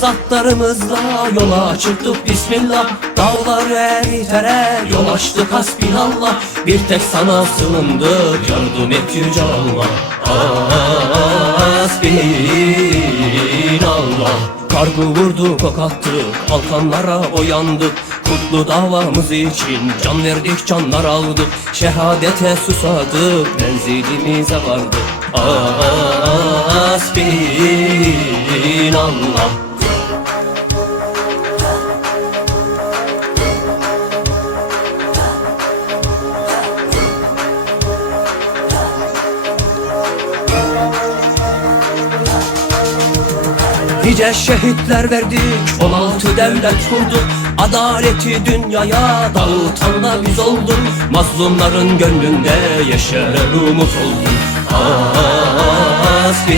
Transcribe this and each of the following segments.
zatlarımızla yola çıktık bismillah. Dağları eriterek yol açtık hasbinallah. Bir tek sana sığındık, yardım et yüce Allah. Hasbinallah. Kargı vurduk, ok attık, kalkanlara oyandık. Kutlu davamız için can verdik, canlar aldık. Şehadete susadık, menzilimize vardık. Hasbinallah. Nice şehitler verdik, 16 devlet kurduk. Adaleti dünyaya dağıtanla biz olduk. Mazlumların gönlünde yeşeren umut olduk. Hasbinallah.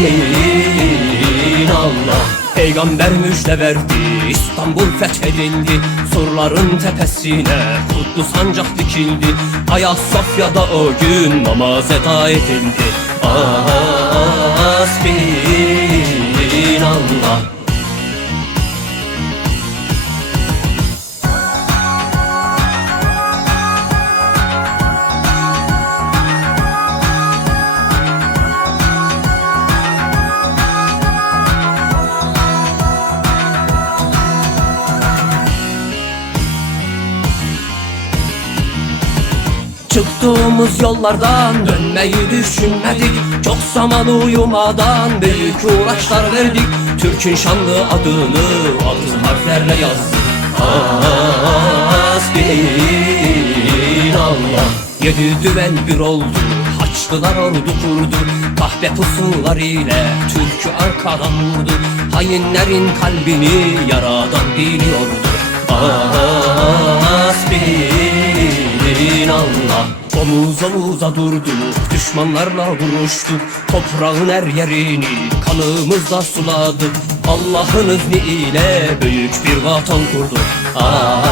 Peygamber müjde verdi, İstanbul fethedildi. Surların tepesine kutlu sancak dikildi. Ayasofya'da o gün namaz eda edildi. Hasbinallah. Çıktığımız yollardan dönmeyi düşünmedik. Çok zaman uyumadan büyük uğraşlar verdik. Türk'ün şanlı adını altın harflerle yazdık. Hasbinallah. 7 düvel bir oldu, Haçlılar ordu kurdu. Kahpe pusular ile Türk'ü arkadan vurdu. Hainlerin kalbini yaradan biliyordu. Hasbinallah. Omuz omuza durduk, düşmanlarla vuruştuk. Toprağın her yerini kanımızla suladık. Allah'ın izniyle büyük bir vatan kurduk. Hasbinallah.